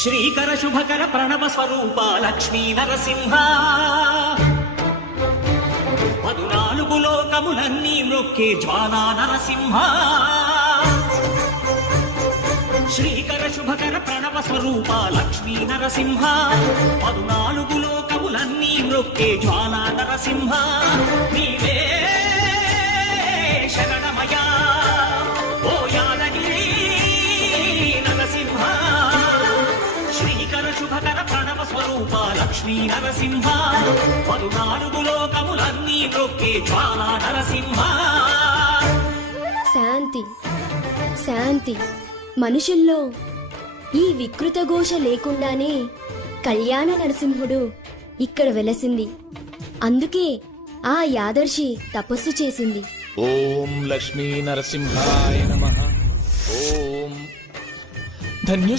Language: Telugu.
శ్రీకర శుభకర ప్రణవ స్వరూప లక్ష్మీ నరసింహ 14 లోకములన్నీ మృక్కే జ్వాలా నరసింహ శ్రీకర శుభకర ప్రణవ స్వరూప లక్ష్మీ నరసింహ 14 లోకములన్నీ మృక్కే జ్వాలా నరసింహ నీవే శరణమయా ఓ యాదగిరి నరసింహ శ్రీకర శుభకర ప్రణవ స్వరూప లక్ష్మీ నరసింహ 14 లోకములన్నీ మృక్కే జ్వాలా నరసింహ. శాంతి శాంతి. మనుషుల్లో ఈ వికృత ఘోష లేకుండానే కళ్యాణ నరసింహుడు ఇక్కడ వెలసింది. అందుకే ఆ యాదర్శి తపస్సు చేసింది. ఓం లక్ష్మీ నరసింహాయ నమః. ఓం ధన్యోస్మి